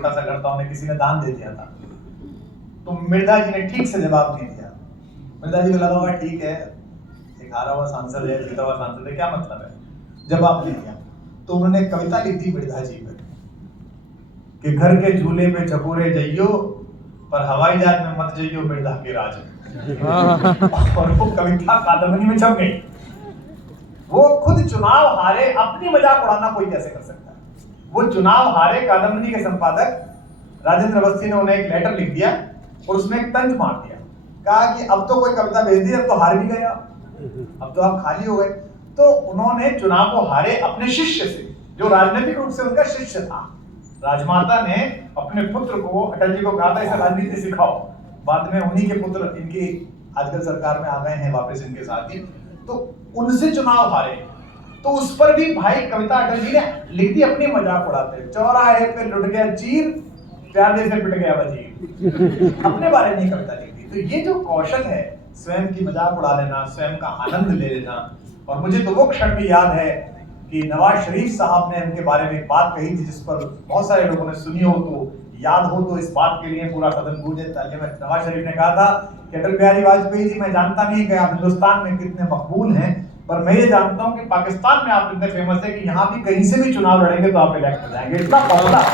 छोटा सा घर था, उन्हें किसी ने दान दे दिया था। तो मृदा जी ने ठीक से जवाब नहीं दिया। मृदा जी को लगा हुआ ठीक है, एक हारा हुआ सांसद है, जीता हुआ सांसद है, क्या मतलब है, जवाब नहीं दिया। तो उन्होंने कविता लिख दी मृदा जी पर कि घर के झूले पे चकोरे जइयो पर हवाई जहाज में मत जइयो मृदा के राज में। और वो कविता कादम्बरी में छप गई। वो खुद चुनाव हारे, अपनी मजाक उड़ाना कोई कैसे कर सकता है। वो चुनाव हारे, कादम्बरी के संपादक राजेंद्र अवस्थी ने उन्हें एक लेटर लिख दिया और उसमें एक तंज मार दिया, कहा कि अब तो कोई कविता भेज दी, अब तो हार भी गए, अब तो आप खाली हो गए। तो उन्होंने चुनाव को हारे अपने शिष्य से, जो राजनीतिक रूप से उनका शिष्य था। राजमाता ने अपने पुत्र को, अटल जी को कहा था इसे राजनीति सिखाओ। बाद में उन्हीं के पुत्र इनकी आजकल सरकार में आ गए हैं वापस इनके साथ ही, तो उनसे चुनाव हारे। तो उस पर भी भाई कविता अटल जी ने लिख दी अपनी मजाक उड़ाते, चौराहे पे लुट गया चीर, प्यादे से पिट गया वजीर। अपने बारे में कविता लिख दी। तो ये जो कौशल है, स्वयं की मजाक उड़ा लेना, स्वयं का आनंद ले लेना। और मुझे तो वो क्षण भी याद है कि नवाज शरीफ साहब ने उनके बारे में एक बात कही थी, जिस पर बहुत सारे लोगों ने सुनी हो तो याद हो, तो इस बात के लिए पूरा सदन गूंजे तालियों में। नवाज शरीफ ने कहा था कि अटल बिहारी वाजपेयी जी, मैं जानता नहीं कि आप हिंदुस्तान में कितने मकबूल हैं, पर मैं ये जानता हूं कि पाकिस्तान में आप इतने फेमस है कि यहाँ भी कहीं से भी चुनाव लड़ेंगे तो आप इलेक्ट हो जाएंगे। इतना पॉपुलर